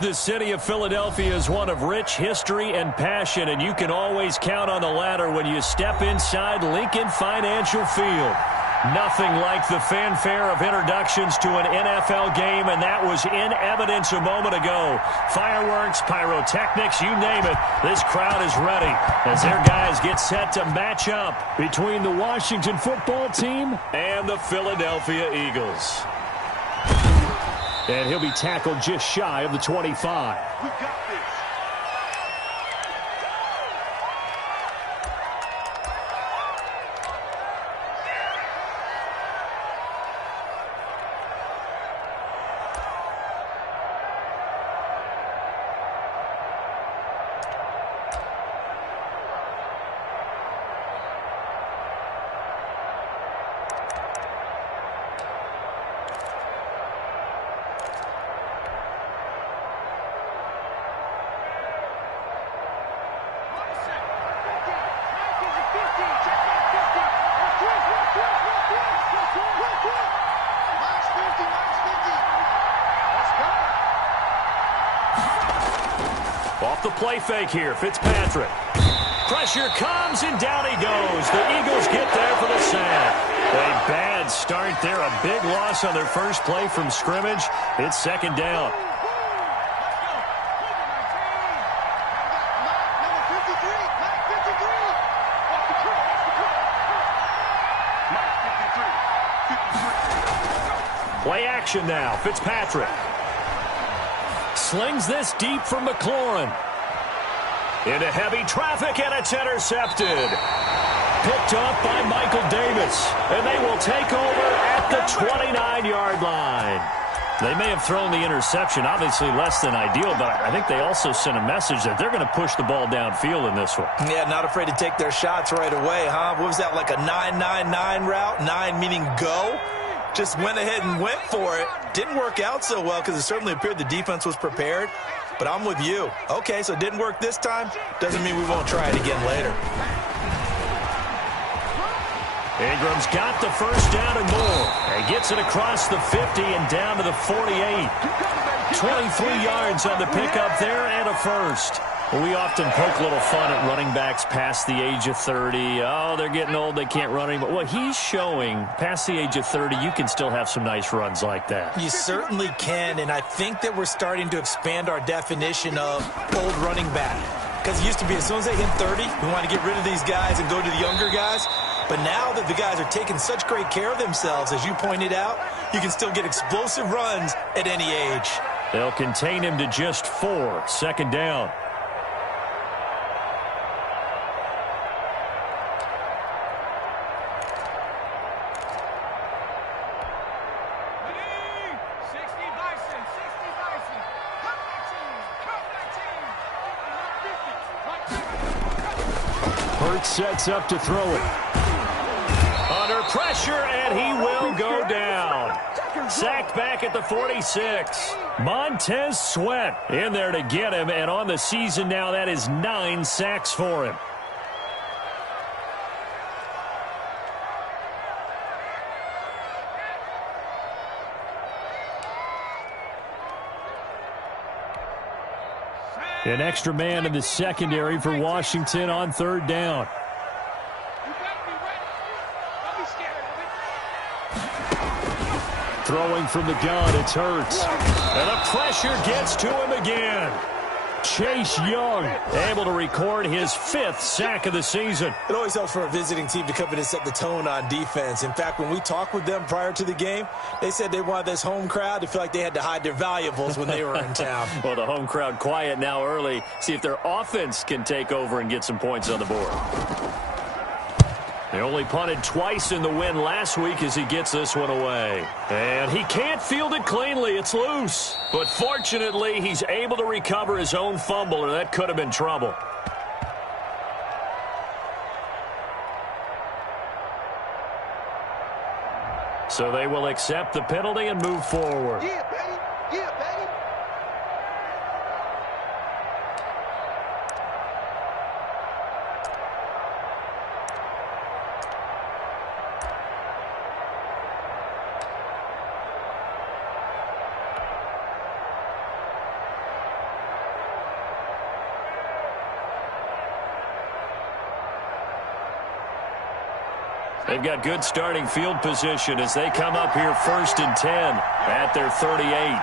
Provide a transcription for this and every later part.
The city of Philadelphia is one of rich history and passion, and you can always count on the latter when you step inside Lincoln Financial Field. Nothing like the fanfare of introductions to an NFL game, and that was in evidence a moment ago. Fireworks, pyrotechnics, you name it, this crowd is ready as their guys get set to match up between the Washington football team and the Philadelphia Eagles. And he'll be tackled just shy of the 25. We got this. Off the play fake here, Fitzpatrick. Pressure comes, and down he goes. The Eagles get there for the sack. A bad start there, a big loss on their first play from scrimmage. It's second down. Play action now, Fitzpatrick. Slings this deep from McLaurin. Into heavy traffic, and it's intercepted. Picked up by Michael Davis. And they will take over at the 29-yard line. They may have thrown the interception, obviously less than ideal, but I think they also sent a message that they're going to push the ball downfield in this one. Yeah, not afraid to take their shots right away, huh? What was that, like a 9-9-9 route? 9 meaning go? Just went ahead and went for it. Didn't work out so well because it certainly appeared the defense was prepared. But I'm with you. Okay, so it didn't work this time. Doesn't mean we won't try it again later. Ingram's got the first down and more. And gets it across the 50 and down to the 48. 23 yards on the pickup there and a first. We often poke a little fun at running backs past the age of 30. Oh, they're getting old, they can't run anymore. Well, he's showing past the age of 30, you can still have some nice runs like that. You certainly can, and I think that we're starting to expand our definition of old running back. Because it used to be as soon as they hit 30, we want to get rid of these guys and go to the younger guys. But now that the guys are taking such great care of themselves, as you pointed out, you can still get explosive runs at any age. They'll contain him to just 4. Second down. Sets up to throw it. Under pressure, and he will go down. Sacked back at the 46. Montez Sweat in there to get him, and on the season now, that is 9 sacks for him. An extra man in the secondary for Washington on third down. Throwing from the gun, it's Hurts. And the pressure gets to him again. Chase Young able to record his 5th sack of the season. It always helps for a visiting team to come in and set the tone on defense. In fact, when we talked with them prior to the game, they said they wanted this home crowd to feel like they had to hide their valuables when they were in town. Well, the home crowd quiet now early. See if their offense can take over and get some points on the board. They only punted twice in the win last week as he gets this one away. And he can't field it cleanly. It's loose. But fortunately, he's able to recover his own fumble, or that could have been trouble. So they will accept the penalty and move forward. Yeah, baby. Yeah, baby. They've got good starting field position as they come up here 1st and 10 at their 38.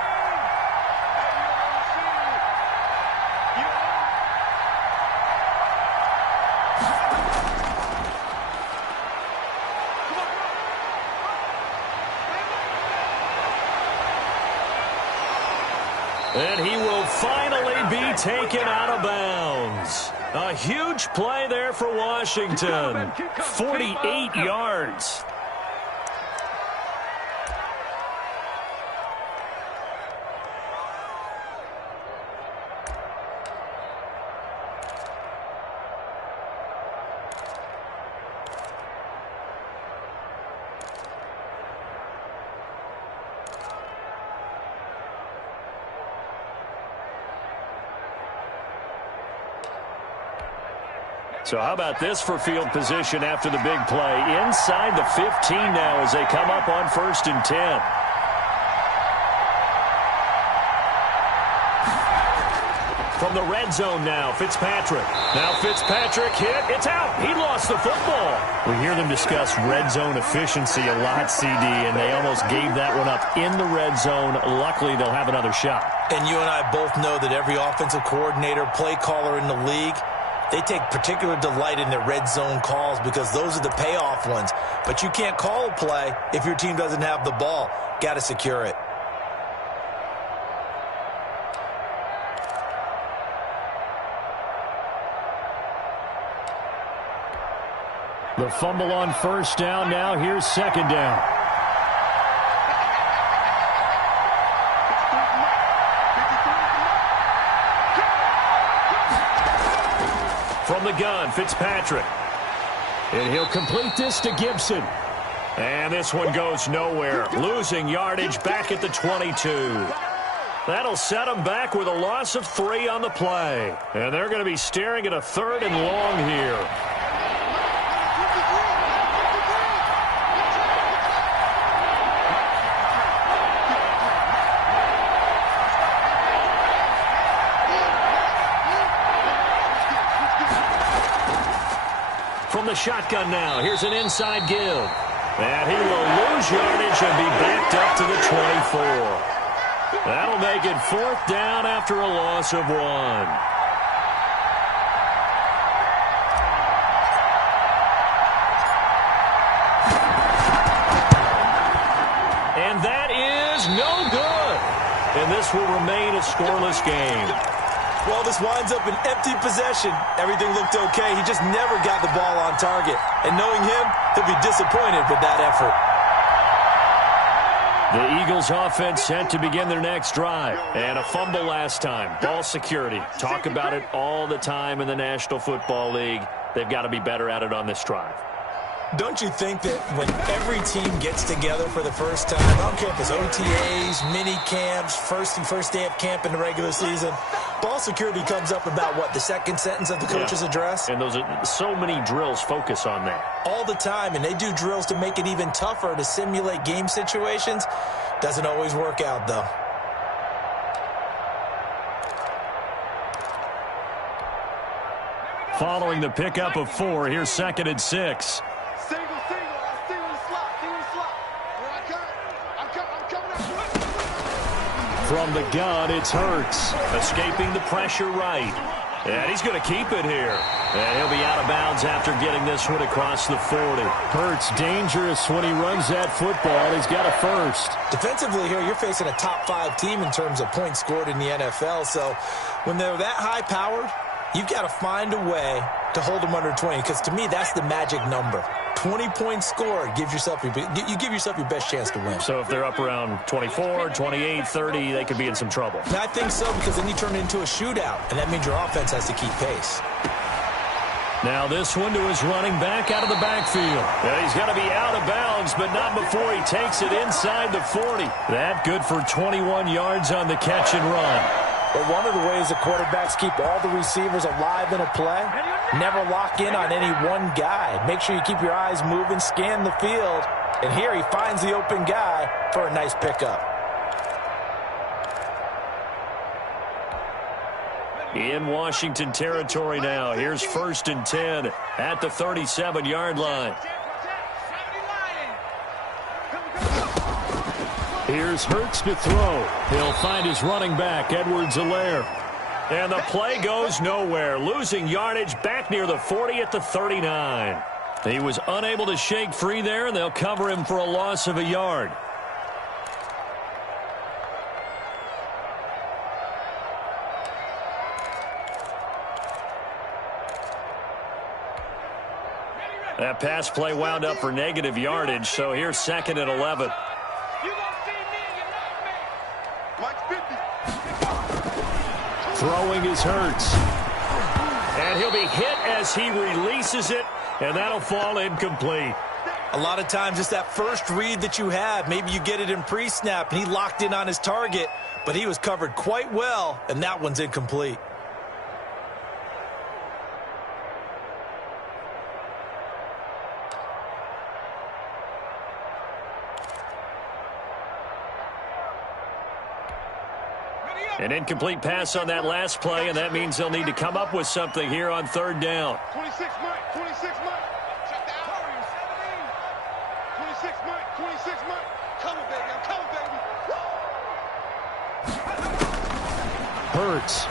And he will finally be taken out of bounds. A huge play there for Washington. 48 yards. So how about this for field position after the big play? Inside the 15 now as they come up on 1st and 10. From the red zone now, Fitzpatrick. Now Fitzpatrick hit. It's out. He lost the football. We hear them discuss red zone efficiency a lot, CD, and they almost gave that one up in the red zone. Luckily, they'll have another shot. And you and I both know that every offensive coordinator, play caller in the league, they take particular delight in their red zone calls because those are the payoff ones. But you can't call a play if your team doesn't have the ball. Got to secure it. The fumble on 1st down. Now here's 2nd down. From the gun, Fitzpatrick. And he'll complete this to Gibson. And this one goes nowhere. Losing yardage back at the 22. That'll set them back with a loss of 3 on the play. And they're going to be staring at a 3rd and long here. From the shotgun now, here's an inside give. And he will lose yardage and be backed up to the 24. That'll make it 4th down after a loss of 1. And that is no good. And this will remain a scoreless game. Well, this winds up an empty possession. Everything looked okay. He just never got the ball on target. And knowing him, he'll be disappointed with that effort. The Eagles offense set to begin their next drive. And a fumble last time. Ball security. Talk about it all the time in the National Football League. They've got to be better at it on this drive. Don't you think that when every team gets together for the first time, I don't care if it's OTAs, mini camps, first day of camp in the regular season, ball security comes up about, what, the second sentence of the coach's address? And those are so many drills focus on that. All the time, and they do drills to make it even tougher to simulate game situations. Doesn't always work out, though. Following the pickup of 4, here's 2nd and 6. From the gun, it's Hurts. Escaping the pressure right. And he's going to keep it here. And he'll be out of bounds after getting this one across the 40. Hurts dangerous when he runs that football. He's got a first. Defensively here, you're facing a top 5 team in terms of points scored in the NFL. So when they're that high-powered, you've got to find a way to hold them under 20. Because to me, that's the magic number. 20 points scored, you give yourself your best chance to win. So if they're up around 24, 28, 30, they could be in some trouble. And I think so, because then you turn it into a shootout, and that means your offense has to keep pace. Now this one to his running back out of the backfield. Yeah, he's got to be out of bounds, but not before he takes it inside the 40. That good for 21 yards on the catch and run. But one of the ways the quarterbacks keep all the receivers alive in a play, never lock in on any one guy. Make sure you keep your eyes moving, scan the field, and here he finds the open guy for a nice pickup. In Washington territory now. Here's 1st and 10 at the 37-yard line. Here's Hurts to throw. He'll find his running back, Edwards-Helaire. And the play goes nowhere. Losing yardage back near the 40 at the 39. He was unable to shake free there, and they'll cover him for a loss of a yard. That pass play wound up for negative yardage, so here's 2nd and 11. Throwing is Hurts. And he'll be hit as he releases it, and that'll fall incomplete. A lot of times it's that first read that you have. Maybe you get it in pre-snap, and he locked in on his target, but he was covered quite well, and that one's incomplete. An incomplete pass on that last play, and that means they'll need to come up with something here on 3rd down. 26 Mike, 26 Mike. Check that out. 26 Mike, 26 Mike. Come on, baby, I'm coming, baby. Hurts.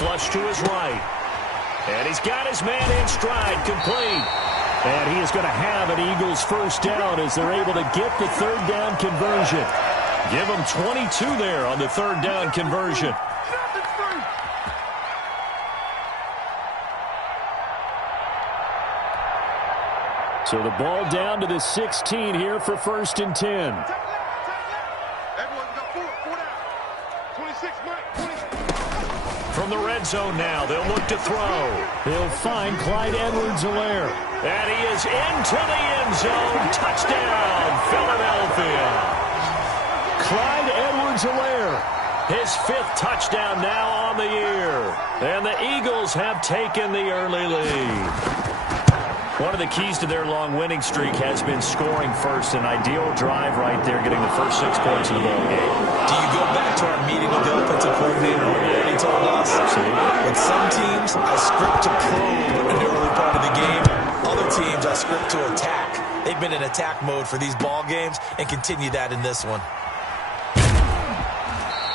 Flush to his right. And he's got his man in stride, complete. And he is going to have an Eagles first down as they're able to get the 3rd down conversion. Give him 22 there on the 3rd down conversion. So the ball down to the 16 here for 1st and 10. Everyone got 4 down. 26 Mike, 26. From the red zone now, they'll look to throw. They'll find Clyde Edwards-Helaire. And he is into the end zone. Touchdown, Philadelphia. Clyde Edwards-Helaire, his 5th touchdown now on the year. And the Eagles have taken the early lead. One of the keys to their long winning streak has been scoring first. An ideal drive right there, getting the first 6 points of the ball game. Do you go back to our meeting with the offensive coordinator when he told us? With some teams, I script to probe in the early part of the game. Other teams, I script to attack. They've been in attack mode for these ball games and continue that in this one.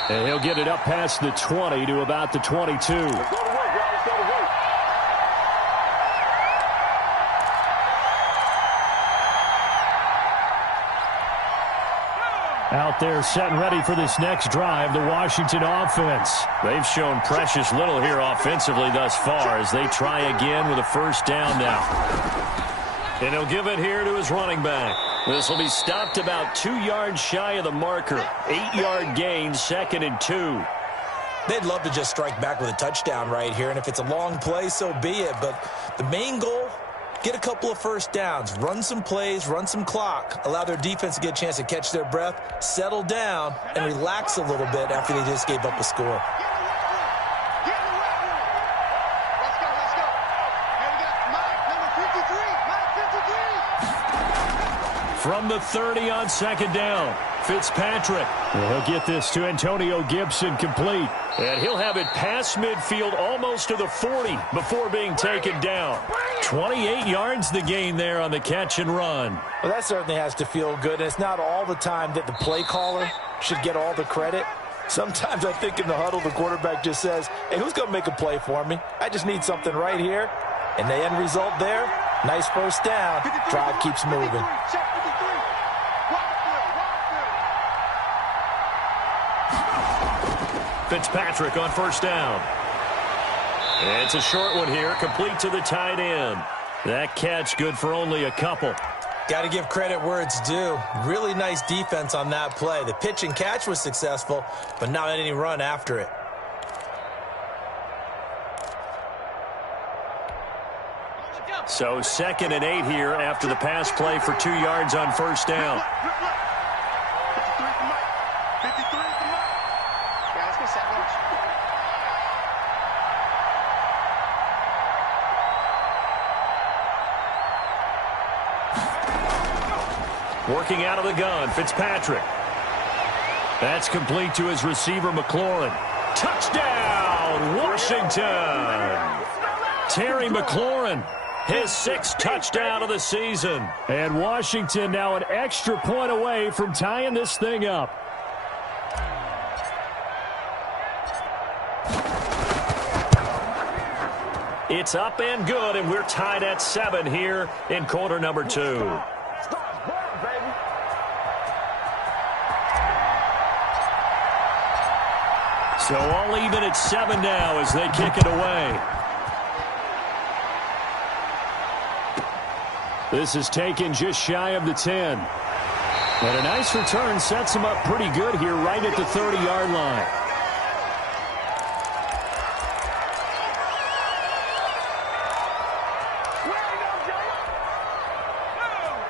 And he'll get it up past the 20 to about the 22. Let's go to work, y'all. Let's go to work. Out there set and ready for this next drive, the Washington offense. They've shown precious little here offensively thus far as they try again with a first down now. And he'll give it here to his running back. This will be stopped about 2 yards shy of the marker. 8-yard gain, 2nd and 2. They'd love to just strike back with a touchdown right here, and if it's a long play, so be it. But the main goal, get a couple of first downs, run some plays, run some clock, allow their defense to get a chance to catch their breath, settle down, and relax a little bit after they just gave up a score. From the 30 on 2nd down, Fitzpatrick. He'll get this to Antonio Gibson, complete. And he'll have it past midfield almost to the 40 before being taken down. 28 yards the gain there on the catch and run. Well, that certainly has to feel good. And it's not all the time that the play caller should get all the credit. Sometimes I think in the huddle, the quarterback just says, hey, who's going to make a play for me? I just need something right here. And the end result there, nice first down. Drive keeps moving. Fitzpatrick on first down. And it's a short one here, complete to the tight end. That catch good for only a couple. Got to give credit where it's due. Really nice defense on that play. The pitch and catch was successful, but not any run after it. So 2nd and 8 here after the pass play for 2 yards on first down. Working out of the gun, Fitzpatrick. That's complete to his receiver, McLaurin. Touchdown, Washington! Terry McLaurin His 6th touchdown of the season. And Washington now an extra point away from tying this thing up. It's up and good, and we're tied at 7 here in quarter number 2. So all even at 7 now as they kick it away. This is taken just shy of the 10. And a nice return sets him up pretty good here right at the 30-yard line.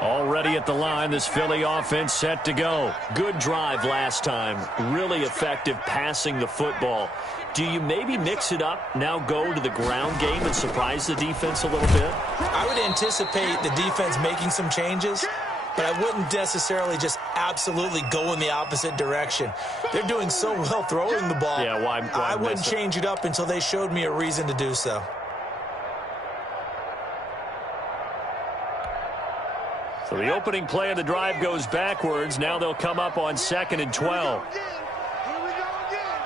Already at the line, this Philly offense set to go. Good drive last time. Really effective passing the football. Do you maybe mix it up, now go to the ground game and surprise the defense a little bit? I would anticipate the defense making some changes, but I wouldn't necessarily just absolutely go in the opposite direction. They're doing so well throwing the ball. Yeah, why I wouldn't change it up until they showed me a reason to do so. So the opening play of the drive goes backwards. Now they'll come up on 2nd and 12. Here we go again.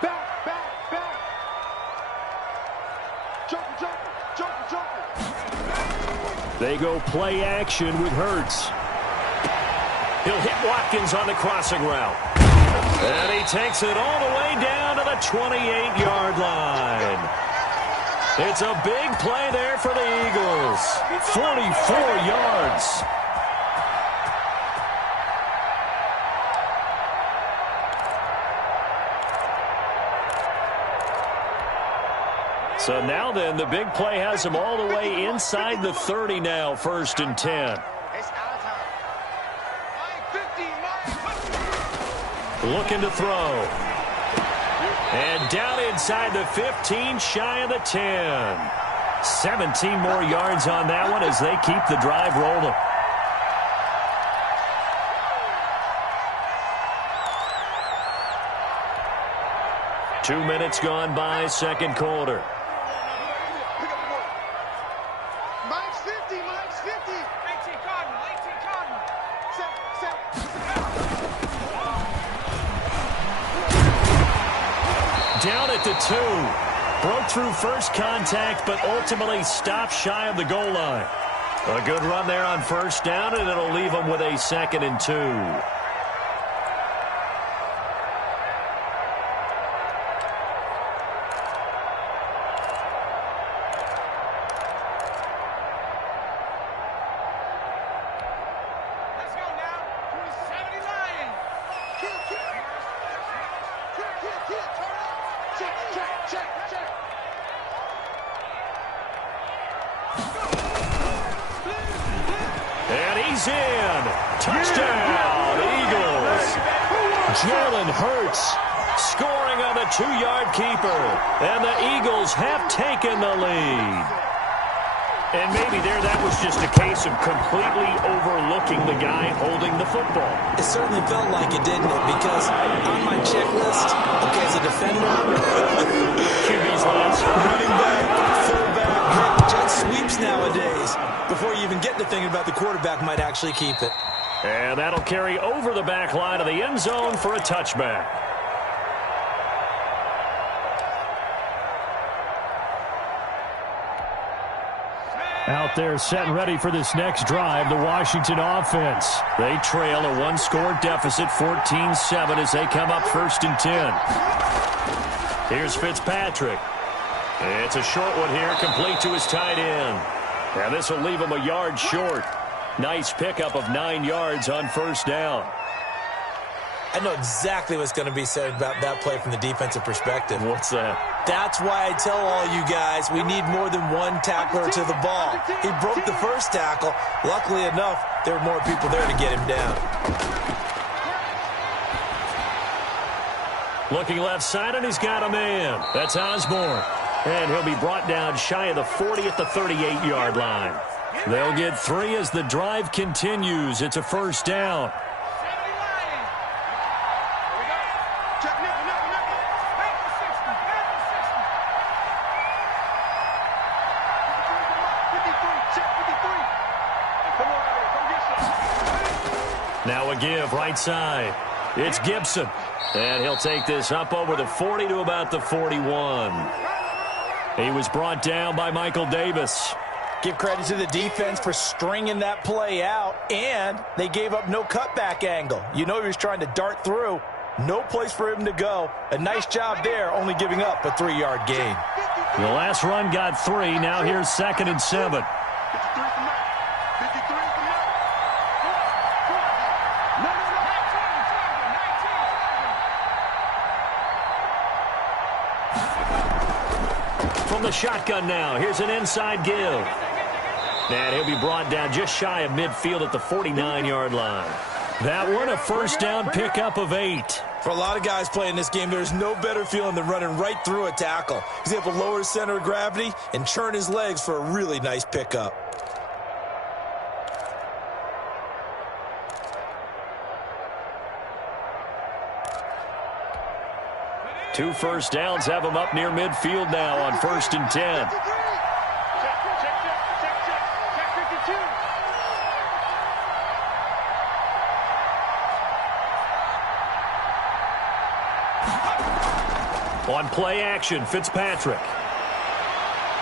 Back, back, back. Joker. They go play action with Hurts. He'll hit Watkins on the crossing route. And he takes it all the way down to the 28-yard line. It's a big play there for the Eagles. 44 yards. So now then, the big play has him all the way inside the 30 now, 1st and 10. It's our time. Looking to throw. And down inside the 15, shy of the 10. 17 more yards on that one as they keep the drive rolling. Two minutes gone by, 2nd quarter. Mike's 50. 18 Cardinal. Set. Down at the 2. Broke through first contact, but ultimately stopped shy of the goal line. A good run there on 1st down, and it'll leave them with a 2nd and 2. And he's in. Touchdown, Eagles. Jalen Hurts scoring on the 2-yard keeper. And the Eagles have taken the lead. And maybe there that was just a case of completely overlooking the guy holding the football. It certainly felt like it, didn't it? Because on my checklist, okay, as a defender, QB's last. running back, fullback, jet sweeps nowadays. Before you even get to thinking about the quarterback might actually keep it. And that'll carry over the back line of the end zone for a touchback. Out there set and ready for this next drive, the Washington offense. They trail a 1-score deficit, 14-7, as they come up 1st and 10. Here's Fitzpatrick. It's a short one here, complete to his tight end. And this will leave him a yard short. Nice pickup of 9 yards on 1st down. I know exactly what's going to be said about that play from the defensive perspective. What's that? That's why I tell all you guys we need more than one tackler to the ball. He broke the first tackle. Luckily enough, there were more people there to get him down. Looking left side, and he's got a man. That's Osborne. And he'll be brought down shy of the 40 at the 38-yard line. They'll get 3 as the drive continues. It's a 1st down. Now a give right side. It's Gibson. And he'll take this up over the 40 to about the 41. He was brought down by Michael Davis. Give credit to the defense for stringing that play out, and they gave up no cutback angle. You know he was trying to dart through. No place for him to go. A nice job there, only giving up a 3-yard gain. The last run got 3. Now here's 2nd and 7. From the shotgun now, here's an inside give. And he'll be brought down just shy of midfield at the 49-yard line. That one, a first down pickup of 8. For a lot of guys playing this game, there's no better feeling than running right through a tackle. He's able to lower his center of gravity and churn his legs for a really nice pickup. Two first downs have him up near midfield now on 1st and 10. On play action, Fitzpatrick.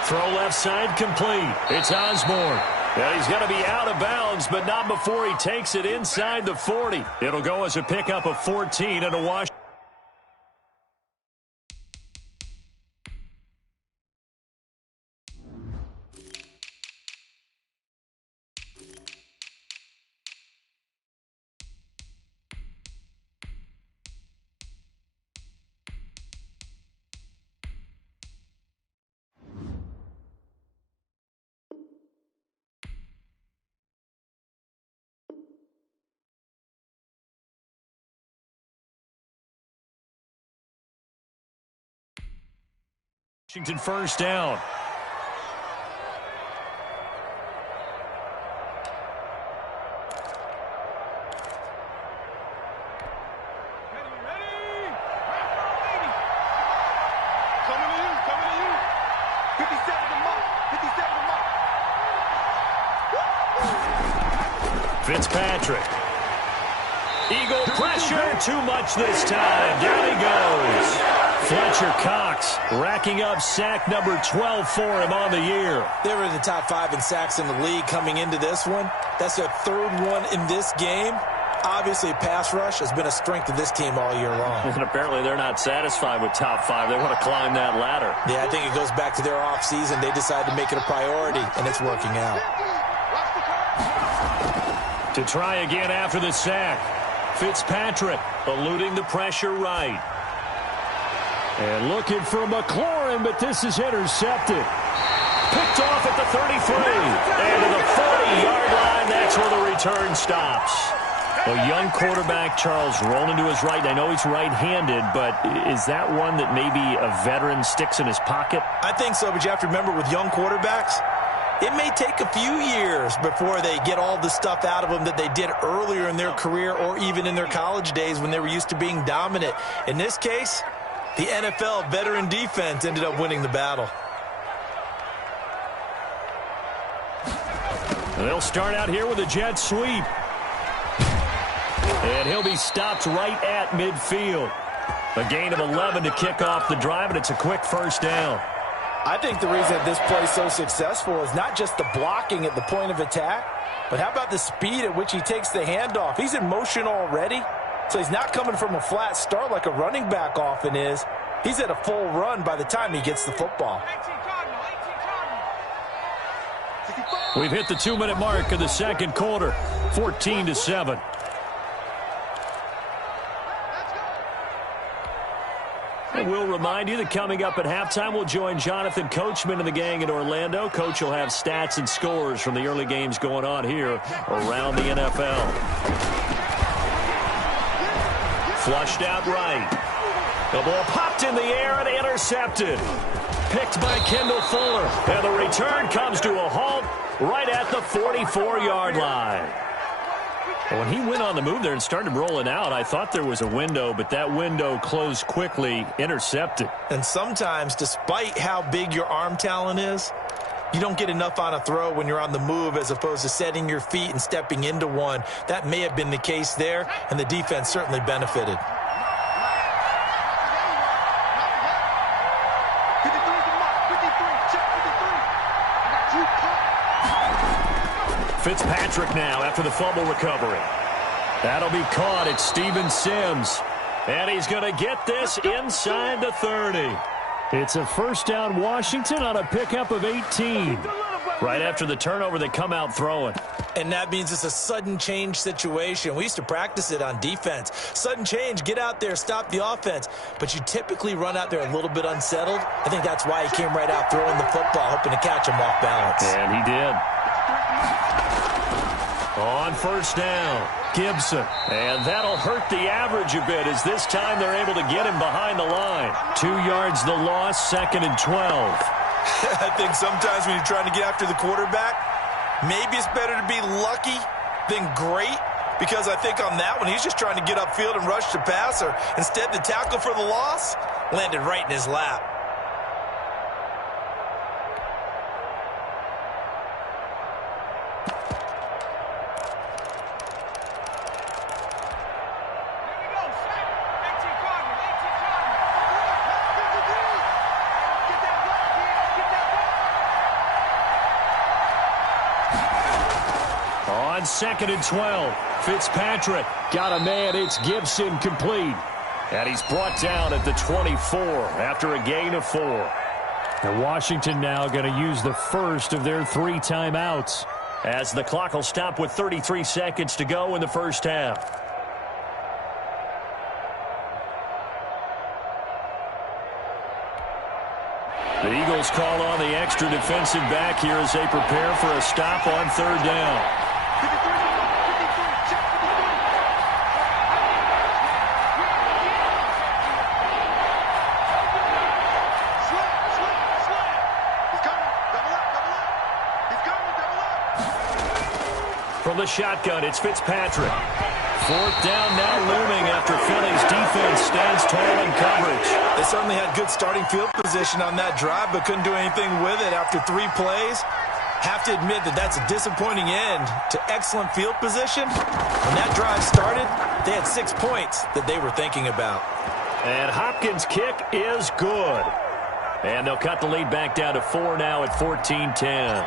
Throw left side complete. It's Osborne. And he's going to be out of bounds, but not before he takes it inside the 40. It'll go as a pickup of 14 and a wash. Washington first down. Fitzpatrick. Eagle pressure, too much this time. Down he goes. Fletcher Cox racking up sack number 12 for him on the year. They were in the top 5 in sacks in the league coming into this one. That's their 3rd one in this game. Obviously, pass rush has been a strength of this team all year long. And apparently they're not satisfied with top 5. They want to climb that ladder. Yeah, I think it goes back to their offseason. They decided to make it a priority, and it's working out. To try again after the sack. Fitzpatrick eluding the pressure right. And looking for McLaurin, but this is intercepted. Picked off at the 33. And to the 40-yard line, that's where the return stops. A young quarterback, Charles, rolling to his right. I know he's right-handed, but is that one that maybe a veteran sticks in his pocket? I think so, but you have to remember with young quarterbacks, it may take a few years before they get all the stuff out of them that they did earlier in their career or even in their college days when they were used to being dominant. In this case, the NFL veteran defense ended up winning the battle. They'll start out here with a jet sweep. And he'll be stopped right at midfield. A gain of 11 to kick off the drive, and it's a quick first down. I think the reason that this play is so successful is not just the blocking at the point of attack, but how about the speed at which he takes the handoff? He's in motion already, so he's not coming from a flat start like a running back often is. He's at a full run by the time he gets the football. We've hit the 2-minute mark of the second quarter, 14-7. And we'll remind you that coming up at halftime, we'll join Jonathan Coachman and the gang in Orlando. Coach will have stats and scores from the early games going on here around the NFL. Flushed out right. The ball popped in the air and intercepted. Picked by Kendall Fuller. And the return comes to a halt right at the 44-yard line. When he went on the move there and started rolling out, I thought there was a window, but that window closed quickly, intercepted. And sometimes, despite how big your arm talent is, You don't get enough on a throw when you're on the move as opposed to setting your feet and stepping into one. That may have been the case there, and the defense certainly benefited. Fitzpatrick now after the fumble recovery. That'll be caught. It's Steven Sims. And he's going to get this inside the 30. It's a first down Washington on a pickup of 18. Right after the turnover, they come out throwing. And that means it's a sudden change situation. We used to practice it on defense. Sudden change, get out there, stop the offense. But you typically run out there a little bit unsettled. I think that's why he came right out throwing the football, hoping to catch him off balance. And he did. On first down, Gibson. And that'll hurt the average a bit as this time they're able to get him behind the line. 2 yards the loss, 2nd and 12. I think sometimes when you're trying to get after the quarterback, maybe it's better to be lucky than great, because I think on that one, he's just trying to get upfield and rush the passer. Instead, the tackle for the loss landed right in his lap. On 2nd and 12, Fitzpatrick. Got a man, it's Gibson, complete. And he's brought down at the 24 after a gain of 4. And Washington now going to use the first of their 3 timeouts. As the clock will stop with 33 seconds to go in the first half. The Eagles call on the extra defensive back here as they prepare for a stop on 3rd down. From the shotgun, it's Fitzpatrick. 4th down now looming after Philly's defense stands tall in coverage. They certainly had good starting field position on that drive, but couldn't do anything with it after 3 plays. Have to admit that that's a disappointing end to excellent field position. When that drive started, they had 6 points that they were thinking about. And Hopkins' kick is good. And they'll cut the lead back down to 4 now at 14-10.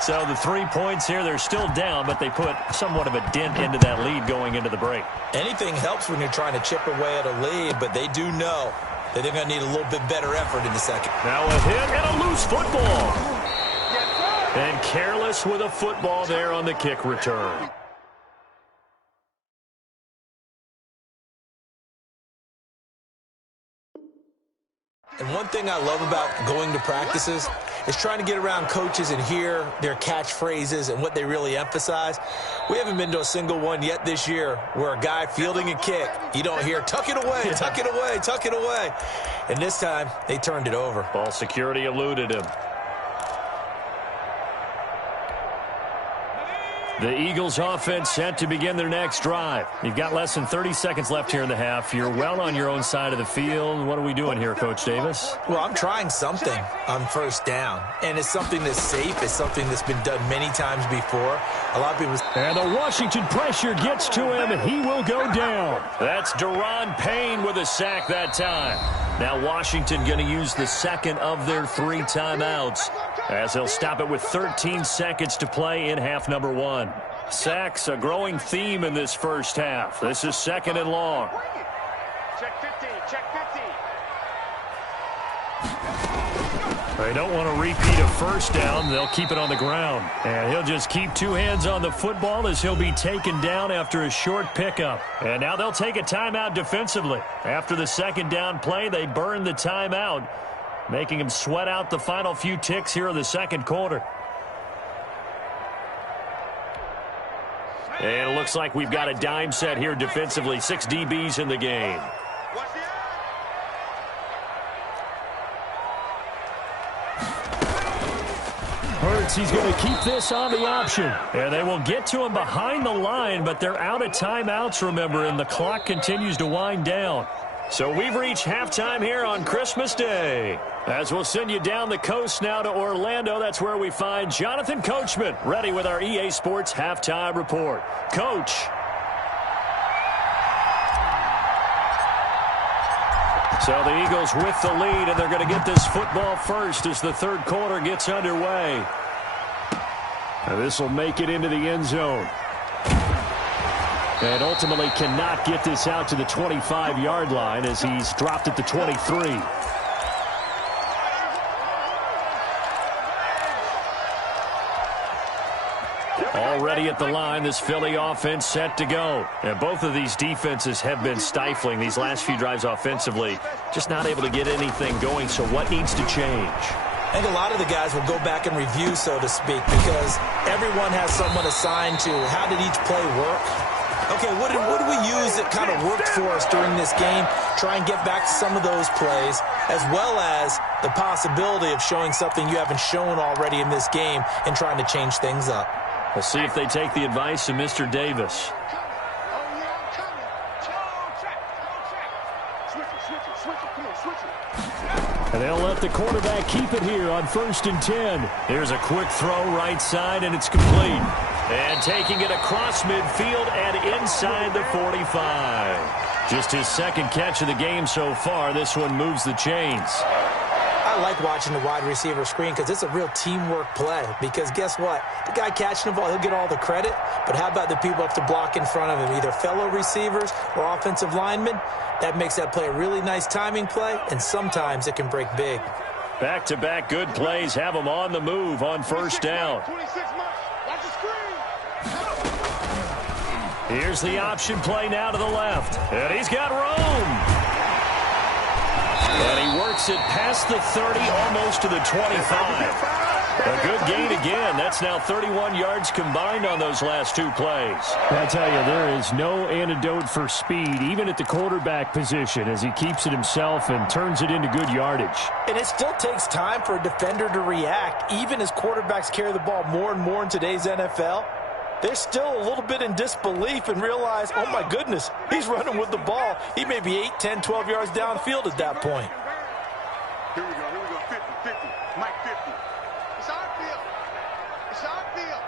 So the 3 points here, they're still down, but they put somewhat of a dent into that lead going into the break. Anything helps when you're trying to chip away at a lead, but they do know that they're going to need a little bit better effort in the second. Now a hit and a loose football. And careless with a football there on the kick return. And one thing I love about going to practices is trying to get around coaches and hear their catchphrases and what they really emphasize. We haven't been to a single one yet this year where a guy fielding a kick, you don't hear, tuck it away, tuck it away, tuck it away. And this time, they turned it over. Ball security eluded him. The Eagles offense set to begin their next drive. You've got less than 30 seconds left here in the half. You're well on your own side of the field. What are we doing here, Coach Davis? Well, I'm trying something on first down. And it's something that's safe. It's something that's been done many times before. A lot of people... And the Washington pressure gets to him, and he will go down. That's Daron Payne with a sack that time. Now Washington going to use the second of their 3 timeouts as they'll stop it with 13 seconds to play in half number 1. Sacks, a growing theme in this first half. This is 2nd and long. Check 50, check 50. They don't want to repeat a first down. They'll keep it on the ground. And he'll just keep 2 hands on the football as he'll be taken down after a short pickup. And now they'll take a timeout defensively. After the 2nd down play, they burn the timeout, making him sweat out the final few ticks here in the 2nd quarter. And it looks like we've got a dime set here defensively. 6 DBs in the game. Hurts, he's going to keep this on the option. And they will get to him behind the line, but they're out of timeouts, remember, and the clock continues to wind down. So we've reached halftime here on Christmas Day. As we'll send you down the coast now to Orlando, that's where we find Jonathan Coachman, ready with our EA Sports Halftime Report. Coach. So the Eagles with the lead, and they're going to get this football first as the third quarter gets underway. And this will make it into the end zone. And ultimately cannot get this out to the 25-yard line as he's dropped at the 23. Already at the line, this Philly offense set to go. And both of these defenses have been stifling these last few drives offensively. Just not able to get anything going, so what needs to change? I think a lot of the guys will go back and review, so to speak, because everyone has someone assigned to how did each play work. Okay, what did we use that kind of worked for us during this game? Try and get back to some of those plays, as well as the possibility of showing something you haven't shown already in this game and trying to change things up. We'll see if they take the advice of Mr. Davis. And they'll let the quarterback keep it here on 1st and 10. Here's a quick throw right side, and it's complete. And taking it across midfield and inside the 45. Just his second catch of the game so far. This one moves the chains. I like watching the wide receiver screen because it's a real teamwork play. Because guess what? The guy catching the ball, he'll get all the credit. But how about the people up to block in front of him, either fellow receivers or offensive linemen? That makes that play a really nice timing play, and sometimes it can break big. Back-to-back good plays have him on the move on first down. Here's the option play now to the left. And he's got room. And he works it past the 30, almost to the 25. A good gain again. That's now 31 yards combined on those last two plays. I tell you, there is no antidote for speed, even at the quarterback position, as he keeps it himself and turns it into good yardage. And it still takes time for a defender to react, even as quarterbacks carry the ball more and more in today's NFL. They're still a little bit in disbelief and realize, oh, my goodness, he's running with the ball. He may be 8, 10, 12 yards downfield at that point. Here we go, 50, 50, Mike 50. It's our field. It's our field.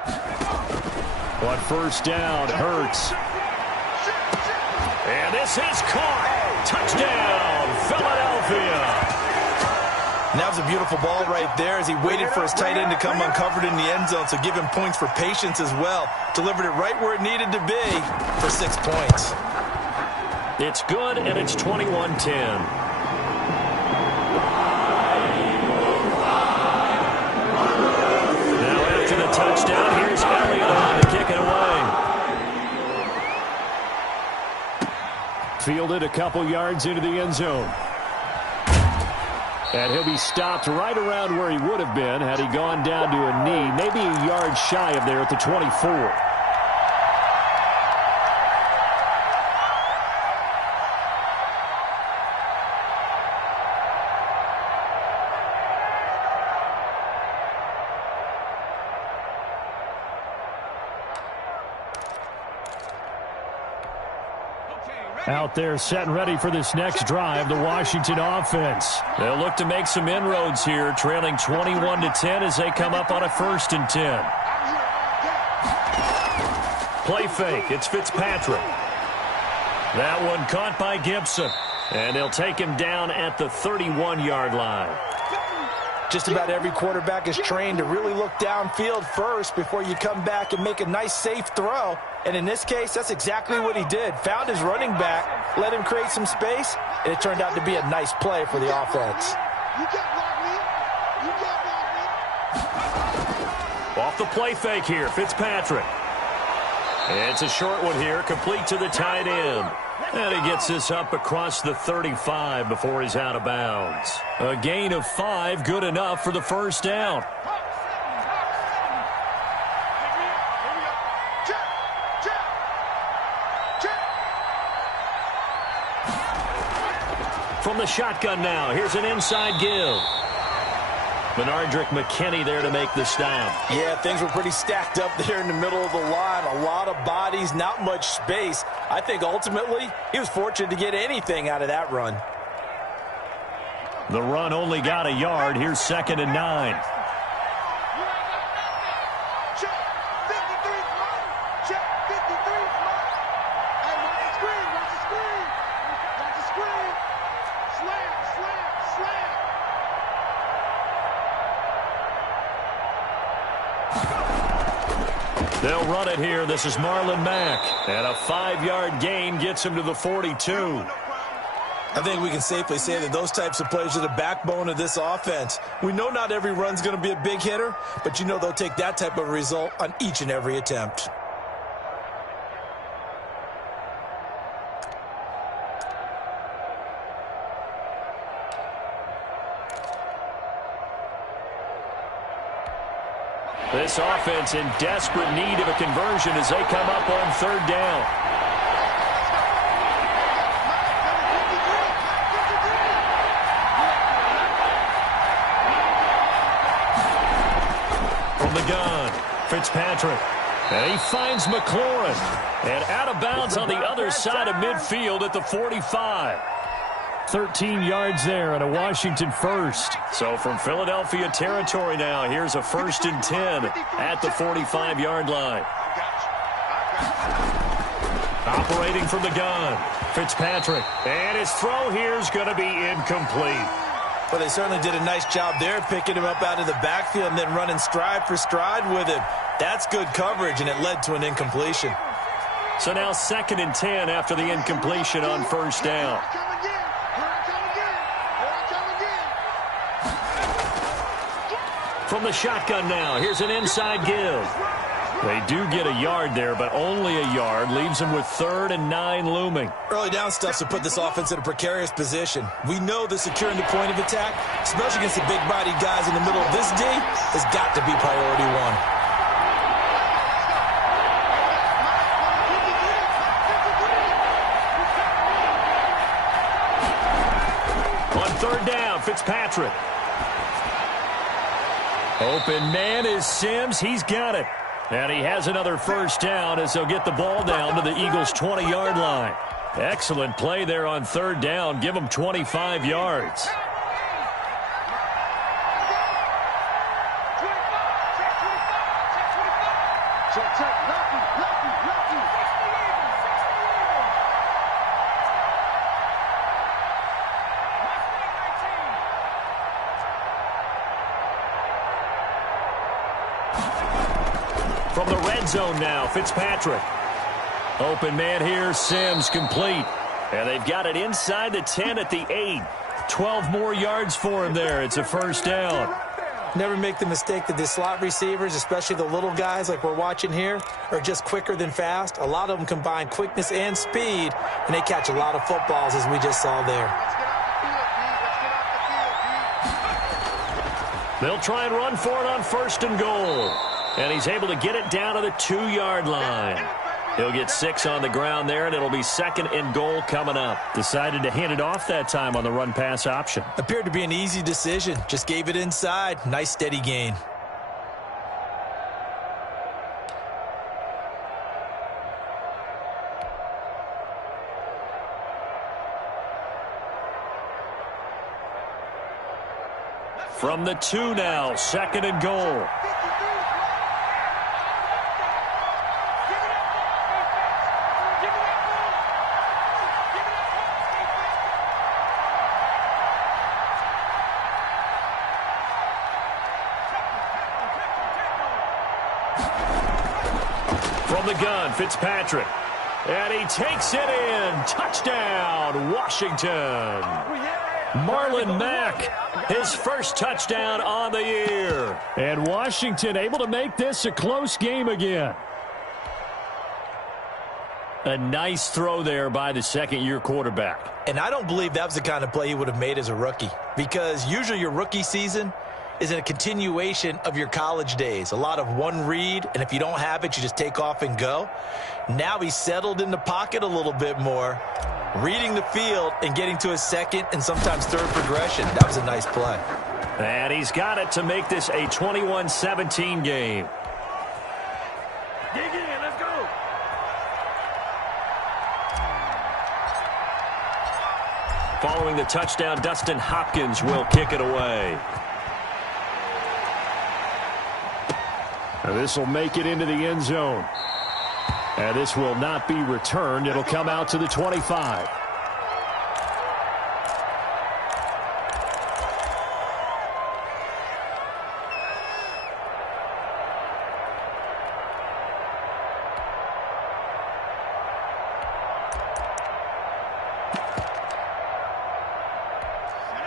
On first down, Hurts. And this is caught. Touchdown, Philadelphia. And that was a beautiful ball right there as he waited for his tight end to come uncovered in the end zone, so give him points for patience as well. Delivered it right where it needed to be for 6 points. It's good, and it's 21-10. Now after the touchdown, here's Elliott on to kick it away. Fielded a couple yards into the end zone. And he'll be stopped right around where he would have been had he gone down to a knee, maybe a yard shy of there at the 24. Out there set and ready for this next drive, the Washington offense. They'll look to make some inroads here, trailing 21-10 as they come up on a 1st and 10. Play fake. It's Fitzpatrick. That one caught by Gibson. And they'll take him down at the 31-yard line. Just about every quarterback is trained to really look downfield first before you come back and make a nice, safe throw. And in this case, that's exactly what he did. Found his running back, let him create some space, and it turned out to be a nice play for the offense. Off the play fake here, Fitzpatrick. And it's a short one here, complete to the tight end. And he gets this up across the 35 before he's out of bounds. A gain of 5, good enough for the first down. From the shotgun now, here's an inside give. Benardrick McKinney there to make the stop. Yeah, things were pretty stacked up there in the middle of the line. A lot of bodies, not much space. I think ultimately he was fortunate to get anything out of that run. The run only got a yard. Here's 2nd and 9. They'll run it here. This is Marlon Mack. And a 5-yard gain gets him to the 42. I think we can safely say that those types of plays are the backbone of this offense. We know not every run's going to be a big hitter, but you know they'll take that type of result on each and every attempt. This offense in desperate need of a conversion as they come up on 3rd down. From the gun, Fitzpatrick. And he finds McLaurin. And out of bounds on the other side of midfield at the 45. 13 yards there and a Washington first. So from Philadelphia territory now, here's a 1st and 10 at the 45-yard line. Operating from the gun, Fitzpatrick. And his throw here is going to be incomplete. Well, they certainly did a nice job there, picking him up out of the backfield and then running stride for stride with him. That's good coverage, and it led to an incompletion. So now 2nd and 10 after the incompletion on 1st down. From the shotgun now, here's an inside give. They do get a yard there, but only a yard. Leaves them with 3rd and 9 looming. Early down stuff to put this offense in a precarious position. We know that securing the point of attack, especially against the big-bodied guys in the middle of this D, has got to be priority 1. On 3rd down, Fitzpatrick. Open man is Sims. He's got it. And he has another 1st down as they'll get the ball down to the Eagles' 20-yard line. Excellent play there on 3rd down. Give them 25 yards. From the red zone now, Fitzpatrick. Open man here, Sims, complete. And they've got it inside the 10 at the 8. 12 more yards for him there. It's a 1st down. Never make the mistake that the slot receivers, especially the little guys like we're watching here, are just quicker than fast. A lot of them combine quickness and speed, and they catch a lot of footballs, as we just saw there. They'll try and run for it on 1st and goal. And he's able to get it down to the 2-yard line. He'll get 6 on the ground there, and it'll be 2nd and goal coming up. Decided to hand it off that time on the run-pass option. Appeared to be an easy decision. Just gave it inside. Nice, steady gain. From the 2 now, 2nd and goal. From the gun, Fitzpatrick. And he takes it in. Touchdown, Washington. Marlon Mack, his 1st touchdown on the year. And Washington able to make this a close game again. A nice throw there by the 2nd-year quarterback. And I don't believe that was the kind of play he would have made as a rookie, because usually your rookie season is a continuation of your college days. A lot of one read, and if you don't have it, you just take off and go. Now he's settled in the pocket a little bit more, reading the field and getting to his 2nd and sometimes 3rd progression. That was a nice play. And he's got it to make this a 21-17 game. Dig in, let's go. Following the touchdown, Dustin Hopkins will kick it away. And this will make it into the end zone. And this will not be returned. It'll come out to the 25.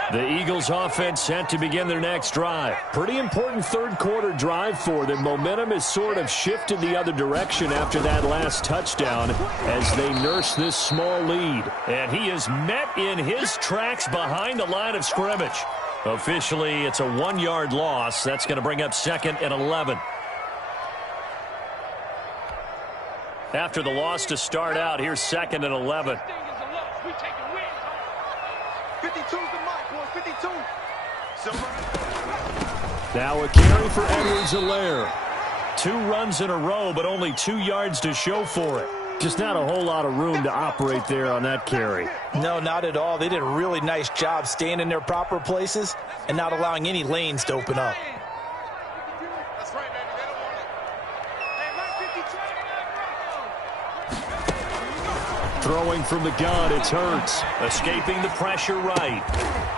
The Eagles offense set to begin their next drive. Pretty important third quarter drive for them. Momentum has sort of shifted the other direction after that last touchdown as they nurse this small lead. And he is met in his tracks behind the line of scrimmage. Officially, it's a 1-yard loss. That's going to bring up 2nd and 11. After the loss to start out, here's 2nd and 11. 52's the mark, boys. 52. Now a carry for Edwards-Helaire. 2 runs in a row, but only 2 yards to show for it. Just not a whole lot of room to operate there on that carry. No, not at all. They did a really nice job staying in their proper places and not allowing any lanes to open up. That's right, baby. They don't want it. Hey, Mike 52. Throwing from the gun, it's Hurts. Escaping the pressure right.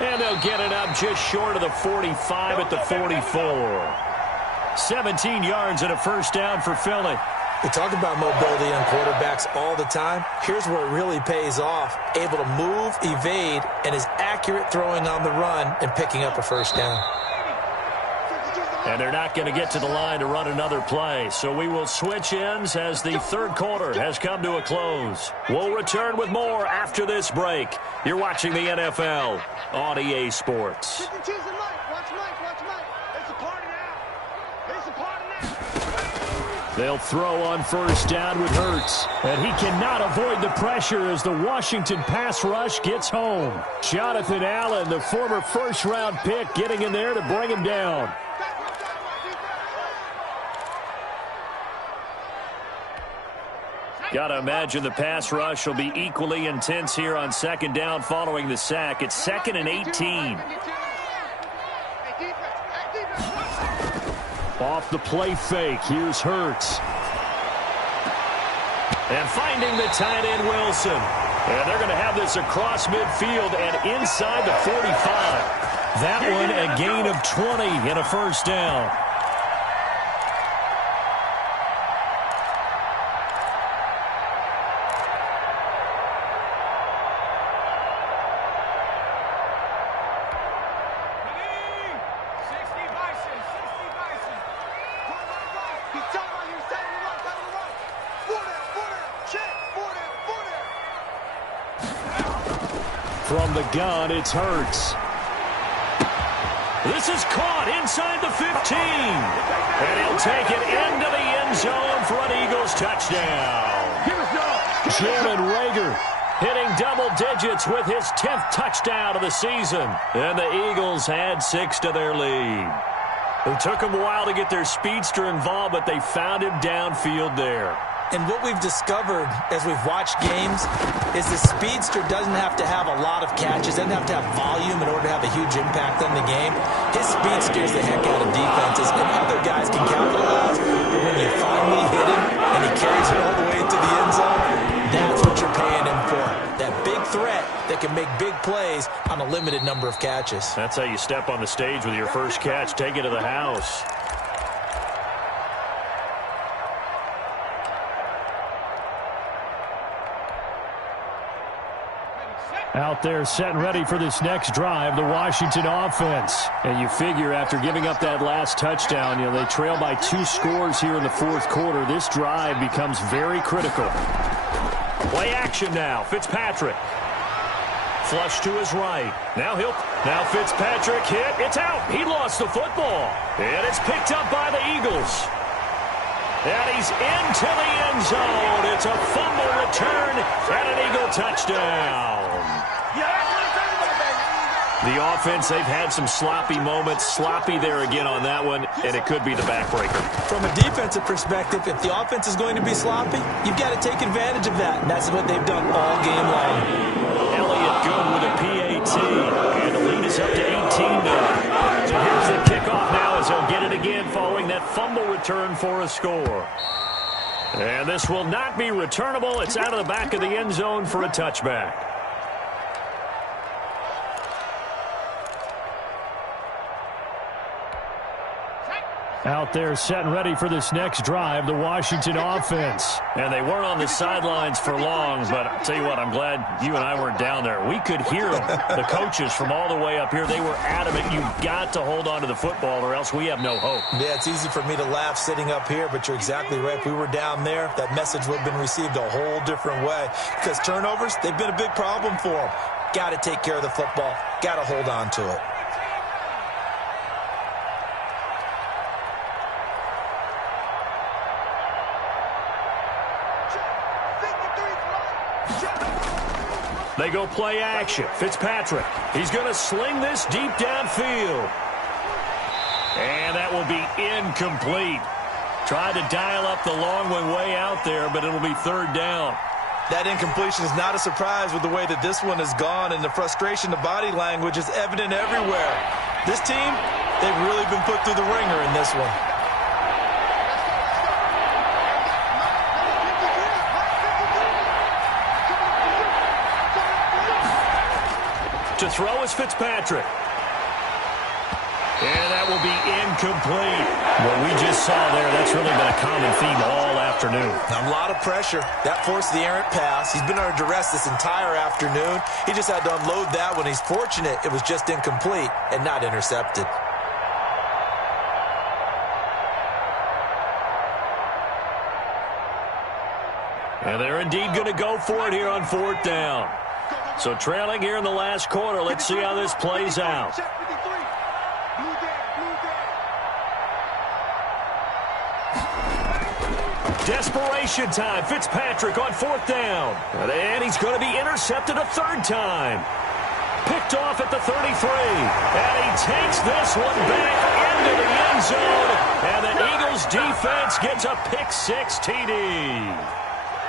And they'll get it up just short of the 45 at the 44. 17 yards and a first down for Philly. We talk about mobility on quarterbacks all the time. Here's where it really pays off. Able to move, evade, and is accurate throwing on the run and picking up a first down. And they're not going to get to the line to run another play. So we will switch ends as the third quarter has come to a close. We'll return with more after this break. You're watching the NFL on EA Sports. 52's the Mike. Watch Mike. Watch Mike. It's a party now. It's a party now. They'll throw on first down with Hurts. And he cannot avoid the pressure as the Washington pass rush gets home. Jonathan Allen, the former first-round pick, getting in there to bring him down. Got to imagine the pass rush will be equally intense here on second down following the sack. It's 2nd and 18. Off the play fake, here's Hurts. And finding the tight end, Wilson. And they're going to have this across midfield and inside the 45. That one a gain of 20 and a first down. From the gun, it's Hurts. This is caught inside the 15. And he'll take it into the end zone for an Eagles touchdown. Jalen Reagor hitting double digits with his 10th touchdown of the season. And the Eagles add 6 to their lead. It took them a while to get their speedster involved, but they found him downfield there. And what we've discovered as we've watched games is the speedster doesn't have to have a lot of catches, doesn't have to have volume in order to have a huge impact on the game. His speed scares the heck out of defenses, and other guys can capitalize. But when you finally hit him and he carries it all the way into the end zone, that's what you're paying him for. That big threat that can make big plays on a limited number of catches. That's how you step on the stage with your first catch. Take it to the house. out there set and ready for this next drive, the Washington offense. And you figure after giving up that last touchdown, they trail by 2 scores here in the fourth quarter. This drive becomes very critical. Play action now. Fitzpatrick. Flush to his right. Now Fitzpatrick hit. It's out. He lost the football. And it's picked up by the Eagles. And he's into the end zone. It's a fumble return and an Eagle touchdown. The offense, they've had some sloppy moments. Sloppy there again on that one, and it could be the backbreaker. From a defensive perspective, if the offense is going to be sloppy, you've got to take advantage of that, and that's what they've done all game long. Elliott good with a It's up to 18 now. So here's the kickoff now as he'll get it again following that fumble return for a score. And this will not be returnable. It's out of the back of the end zone for a touchback. Out there set and ready for this next drive, the Washington offense. And they weren't on the sidelines for long, but I'll tell you what, I'm glad you and I weren't down there. We could hear them, the coaches from all the way up here. They were adamant, you've got to hold on to the football or else we have no hope. Yeah, it's easy for me to laugh sitting up here, but you're exactly right. If we were down there, that message would have been received a whole different way. Because turnovers, they've been a big problem for them. Got to take care of the football. Got to hold on to it. They go play action. Fitzpatrick. He's going to sling this deep downfield. And that will be incomplete. Tried to dial up the long one way out there, but it'll be third down. That incompletion is not a surprise with the way that this one has gone, and the frustration, the body language is evident everywhere. This team, they've really been put through the ringer in this one. To throw is Fitzpatrick. And that will be incomplete. What we just saw there, that's really been a common theme all afternoon. A lot of pressure. That forced the errant pass. He's been under duress this entire afternoon. He just had to unload that one. He's fortunate it was just incomplete and not intercepted. And they're indeed going to go for it here on fourth down. So trailing here in the last quarter. Let's see how this plays out. Desperation time. Fitzpatrick on fourth down. And he's going to be intercepted a third time. Picked off at the 33. And he takes this one back into the end zone. And the Eagles defense gets a pick-6 TD.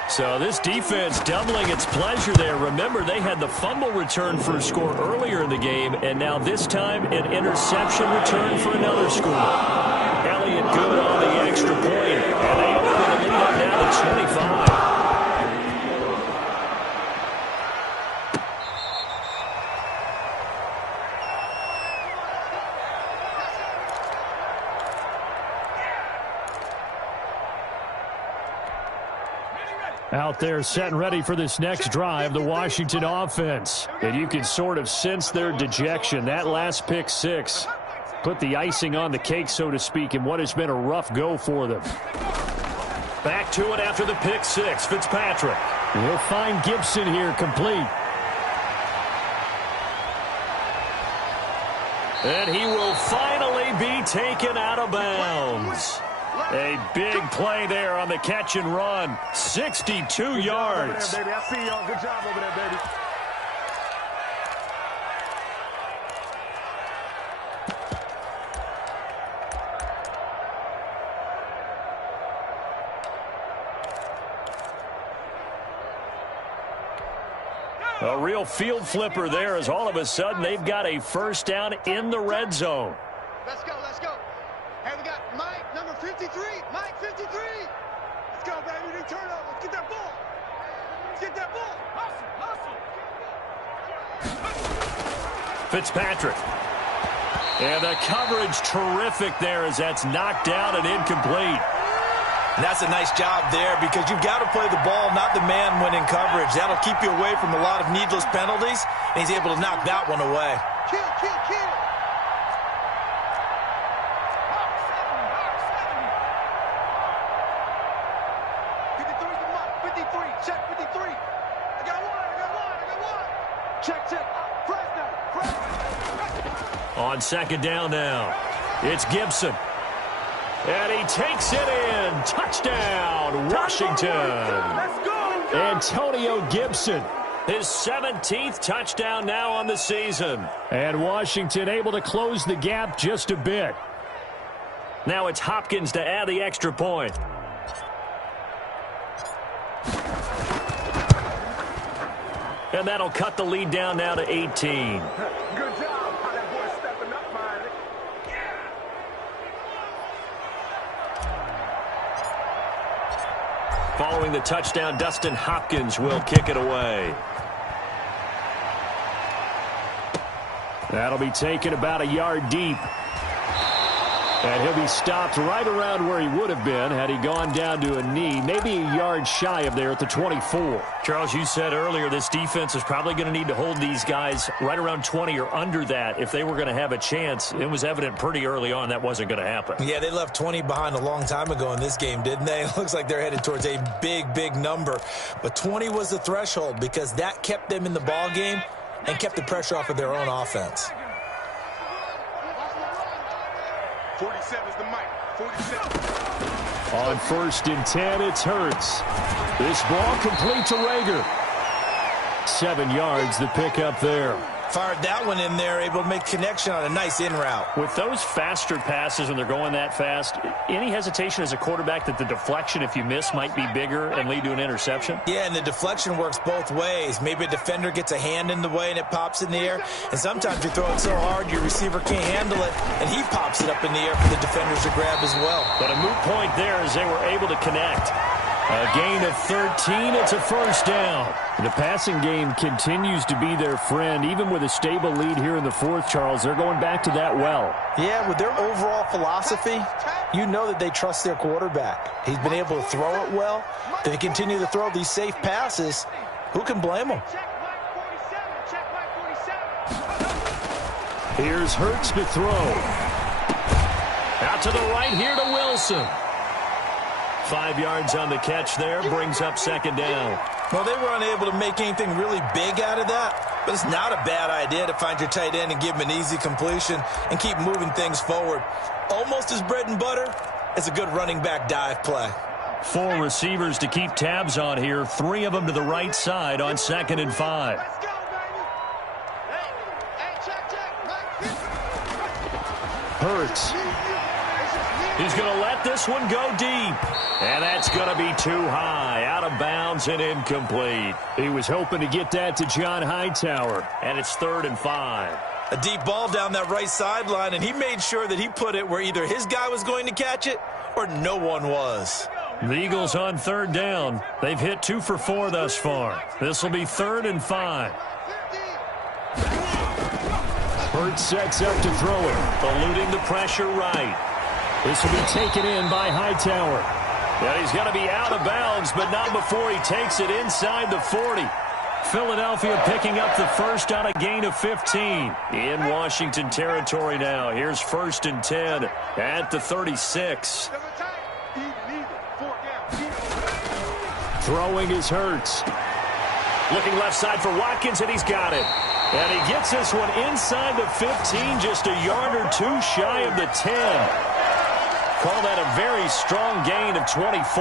So this defense doubling its pleasure there. Remember, they had the fumble return for a score earlier in the game, and now this time an interception return for another score. Elliott good on the extra point, and they open the lead up now to 25. Out there set and ready for this next drive, the Washington offense. And you can sort of sense their dejection. That last pick-6 put the icing on the cake, so to speak, in what has been a rough go for them. Back to it after the pick-6. Fitzpatrick. He'll find Gibson here, complete. And he will finally be taken out of bounds. A big play there on the catch and run. 62 yards. There, baby. I see y'all. Good job over there, baby. A real field flipper there as all of a sudden they've got a first down in the red zone. Let's go, let's go. Hey, we got Mike, number 53. Mike, 53. Let's go, baby. They turn over. Let's get that ball. Let's get that ball. Hustle, hustle. Fitzpatrick. And the coverage terrific there as that's knocked down and incomplete. And that's a nice job there because you've got to play the ball, not the man when in coverage. That'll keep you away from a lot of needless penalties, and he's able to knock that one away. Kill, kill, kill. 53, check 53. I got one. Check. Press now. On second down now, it's Gibson. And he takes it in. Touchdown, Washington. Let's go. Antonio Gibson. His 17th touchdown now on the season. And Washington able to close the gap just a bit. Now it's Hopkins to add the extra point. And that'll cut the lead down now to 18. Good job. Following the touchdown, Dustin Hopkins will kick it away. That'll be taken about a yard deep. And he'll be stopped right around where he would have been had he gone down to a knee, maybe a yard shy of there at the 24. Charles, you said earlier this defense is probably going to need to hold these guys right around 20 or under that if they were going to have a chance. It was evident pretty early on that wasn't going to happen. Yeah, they left 20 behind a long time ago in this game, didn't they? It looks like they're headed towards a big, big number. But 20 was the threshold because that kept them in the ball game and kept the pressure off of their own offense. 47 is the mic. 47. On 1st and 10, it's Hurts. This ball complete to Rager. 7 yards, the pickup there. Fired that one in there, able to make connection on a nice in route. With those faster passes when they're going that fast, any hesitation as a quarterback that the deflection, if you miss, might be bigger and lead to an interception? Yeah, and the deflection works both ways. Maybe a defender gets a hand in the way and it pops in the air. And sometimes you throw it so hard your receiver can't handle it, and he pops it up in the air for the defenders to grab as well. But a moot point there as they were able to connect. A gain of 13, it's a 1st down. The passing game continues to be their friend. Even with a stable lead here in the 4th, Charles, they're going back to that well. Yeah, with their overall philosophy, you know that they trust their quarterback. He's been able to throw it well. They continue to throw these safe passes. Who can blame them? Here's Hurts to throw. Out to the right here to Wilson. 5 yards on the catch there, brings up 2nd down. Well, they were unable to make anything really big out of that, but it's not a bad idea to find your tight end and give him an easy completion and keep moving things forward. Almost as bread and butter as a good running back dive play. 4 receivers to keep tabs on here, 3 of them to the right side on 2nd and 5. Let's go, baby. Hey, check. Hurts. He's going to let this one go deep. And that's going to be too high, out of bounds and incomplete. He was hoping to get that to John Hightower. And it's 3rd and 5. A deep ball down that right sideline, and he made sure that he put it where either his guy was going to catch it or no one was. The Eagles on 3rd down. They've hit 2 for 4 thus far. This will be 3rd and 5. Hurts sets up to throw it. Eluding the pressure right. This will be taken in by Hightower. And he's going to be out of bounds, but not before he takes it inside the 40. Philadelphia picking up the first on a gain of 15. In Washington territory now. Here's 1st and 10 at the 36. Throwing is Hurts. Looking left side for Watkins, and he's got it. And he gets this one inside the 15, just a yard or 2 shy of the 10. Call that a very strong gain of 24.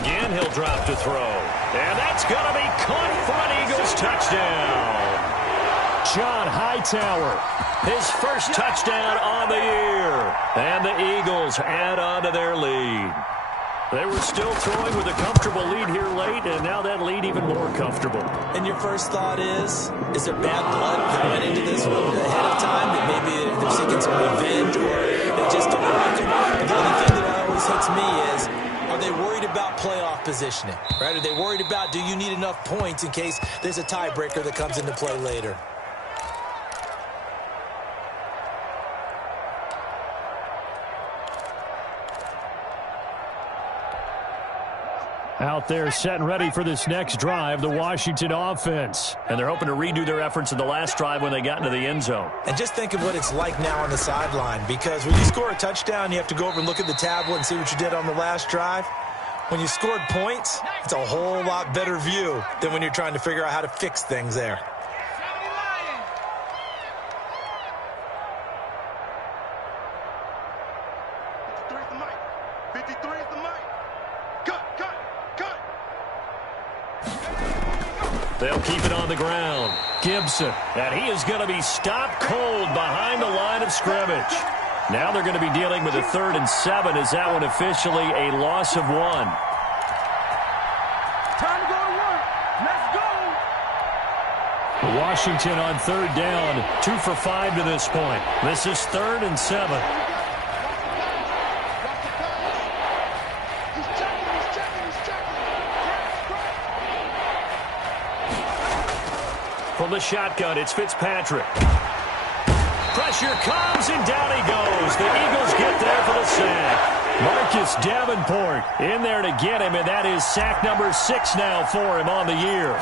Again, he'll drop to throw. And that's going to be caught for an Eagles touchdown. John Hightower. His first touchdown on the year. And the Eagles add on to their lead. They were still throwing with a comfortable lead here late, and now that lead even more comfortable. And your first thought is there bad blood that went into this one ahead of time? That maybe they're seeking some revenge, or they just don't like it? The only thing that always hits me is, are they worried about playoff positioning? Right? Are they worried about, do you need enough points in case there's a tiebreaker that comes into play later? Out there set and ready for this next drive, the Washington offense. And they're hoping to redo their efforts in the last drive when they got into the end zone. And just think of what it's like now on the sideline, because when you score a touchdown, you have to go over and look at the tablet and see what you did on the last drive. When you scored points, it's a whole lot better view than when you're trying to figure out how to fix things there. They'll keep it on the ground. Gibson, and he is going to be stopped cold behind the line of scrimmage. Now they're going to be dealing with a 3rd and 7. Is that one officially a loss of 1? Washington on third down. 2 for 5 to this point. This is 3rd and 7. From the shotgun, it's Fitzpatrick. Pressure comes, and down he goes. The Eagles get there for the sack. Marcus Davenport in there to get him, and that is sack number 6 now for him on the year.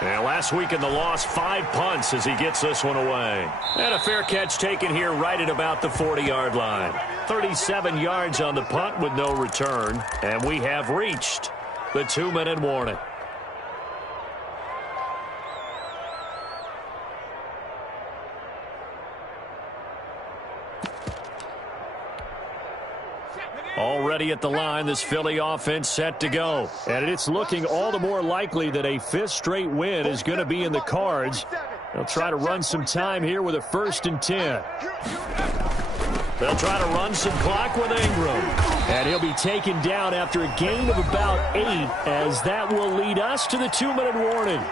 And last week in the loss, 5 punts as he gets this one away. And a fair catch taken here right at about the 40-yard line. 37 yards on the punt with no return, and we have reached the 2-minute warning. Already at the line, this Philly offense set to go. And it's looking all the more likely that a 5th straight win is going to be in the cards. They'll try to run some time here with a 1st and 10. They'll try to run some clock with Ingram. And he'll be taken down after a gain of about 8, as that will lead us to the 2-minute warning.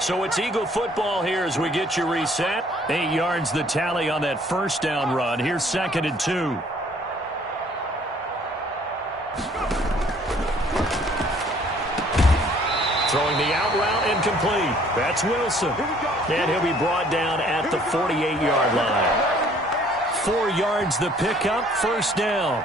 So it's Eagle football here as we get you reset. 8 yards the tally on that 1st down run. Here's 2nd and 2. Throwing the out route incomplete. That's Wilson. And he'll be brought down at the 48-yard line. 4 yards the pickup, 1st down.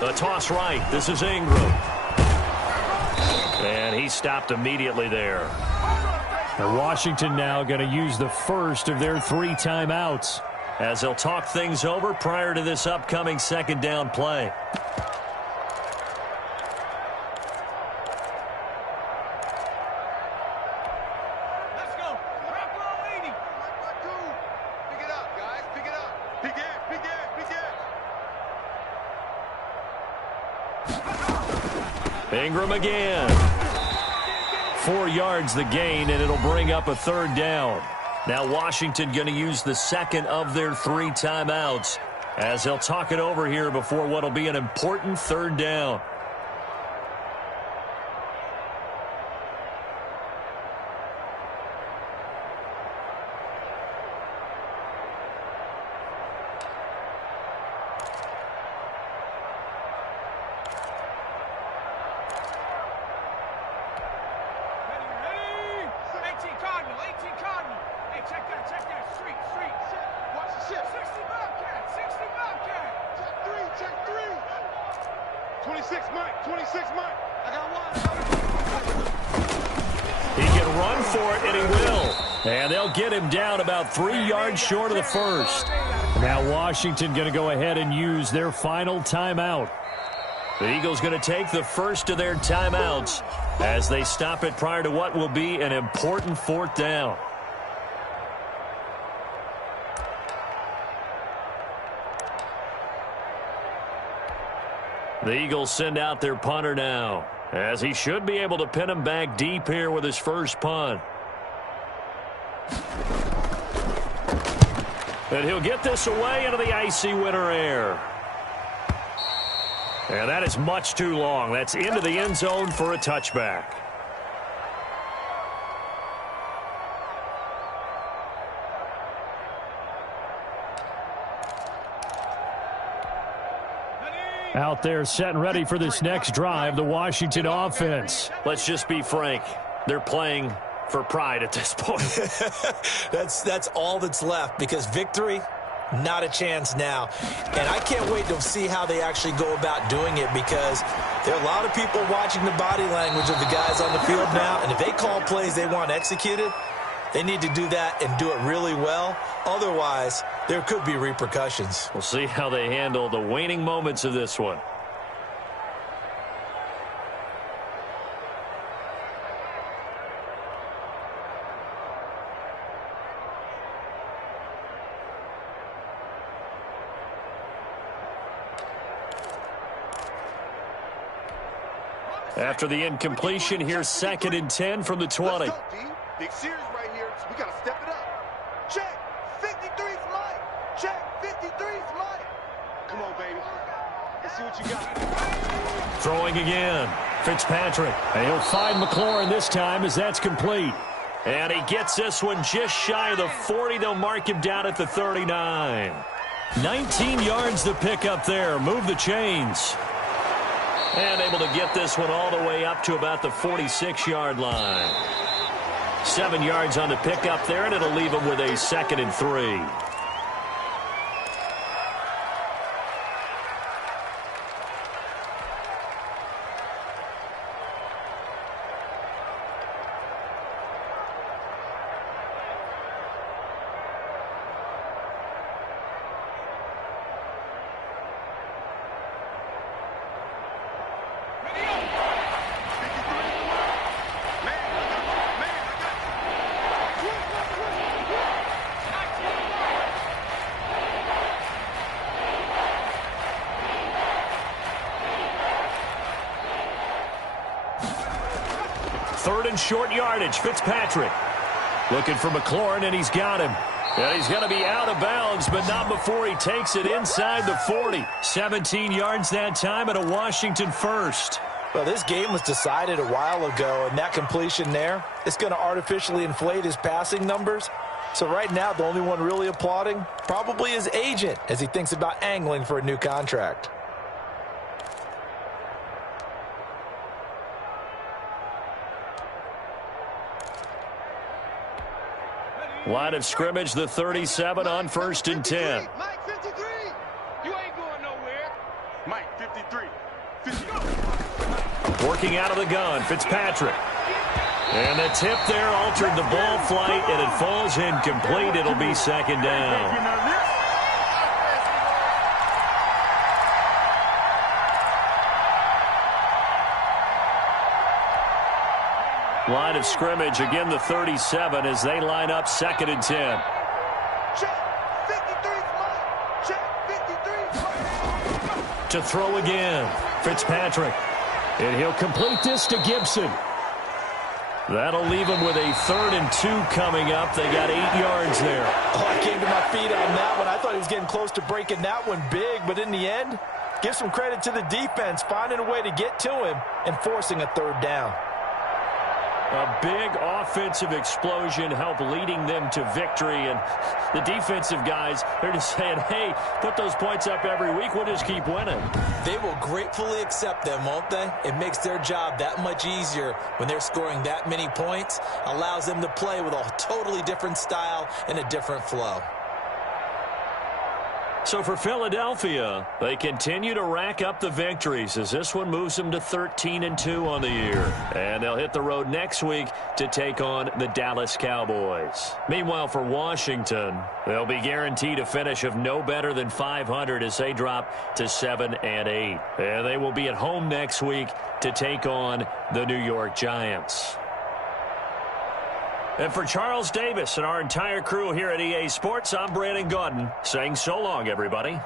The toss right. This is Ingram. And he stopped immediately there. And Washington now going to use the first of their 3 timeouts, as they'll talk things over prior to this upcoming 2nd down play. Let's go. Rock roll 80. Pick it up, guys. Pick it up. Big air, big air, big air. Ingram again. 4 yards the gain, and it'll bring up a 3rd down. Now Washington going to use the 2nd of their 3 timeouts, as they'll talk it over here before what will be an important 3rd down. Check that. Street. Watch the ship. 60 Bobcat. Check 3. 26 Mike. I got 1. He can run for it, and he will. And they'll get him down about 3 yards short of the 1st. Now Washington going to go ahead and use their final timeout. The Eagles going to take the first of their timeouts as they stop it prior to what will be an important 4th down. The Eagles send out their punter now, as he should be able to pin him back deep here with his first punt. And he'll get this away into the icy winter air. And that is much too long. That's into the end zone for a touchback. Out there set and ready for this next drive, the Washington offense. Let's just be frank. They're playing for pride at this point. That's all that's left, because victory, not a chance now. And I can't wait to see how they actually go about doing it, because there are a lot of people watching the body language of the guys on the field now, and if they call plays they want executed, they need to do that and do it really well. Otherwise, there could be repercussions. We'll see how they handle the waning moments of this one. After the incompletion, here's 2nd and 10 from the 20. Let's go, D. Big series right here. We got to step it up. Check. 53's Mike. Check. 53's Mike. Come on, baby. Let's see what you got. Throwing again. Fitzpatrick. And he'll find McLaurin this time as that's complete. And he gets this one just shy of the 40. They'll mark him down at the 39. 19 yards to pick up there. Move the chains. And able to get this one all the way up to about the 46-yard line. 7 yards on the pickup there, and it'll leave him with a 2nd and 3. Third and short yardage. Fitzpatrick looking for McLaurin, and he's got him. And he's going to be out of bounds, but not before he takes it inside the 40. 17 yards that time, and a Washington first. Well, this game was decided a while ago, and that completion there, it's going to artificially inflate his passing numbers. So right now, the only one really applauding probably his agent as he thinks about angling for a new contract. Line of scrimmage, the 37 on 1st and 10. Mike 53. You ain't going nowhere. Mike 53. 53. Working out of the gun, Fitzpatrick. And the tip there altered the ball flight, and it falls incomplete. It'll be 2nd down. Line of scrimmage, again the 37 as they line up 2nd and 10. Check. 53's Mike. Check. 53's Mike. To throw again, Fitzpatrick. And he'll complete this to Gibson. That'll leave him with a 3rd and 2 coming up. They got 8 yards there. Oh, I came to my feet on that one. I thought he was getting close to breaking that one big, but in the end, give some credit to the defense, finding a way to get to him and forcing a 3rd down. A big offensive explosion helped leading them to victory. And the defensive guys, they're just saying, hey, put those points up every week. We'll just keep winning. They will gratefully accept them, won't they? It makes their job that much easier when they're scoring that many points. Allows them to play with a totally different style and a different flow. So for Philadelphia, they continue to rack up the victories as this one moves them to 13 and 2 on the year. And they'll hit the road next week to take on the Dallas Cowboys. Meanwhile, for Washington, they'll be guaranteed a finish of no better than 500 as they drop to 7 and 8. And they will be at home next week to take on the New York Giants. And for Charles Davis and our entire crew here at EA Sports, I'm Brandon Gaudin saying so long, everybody.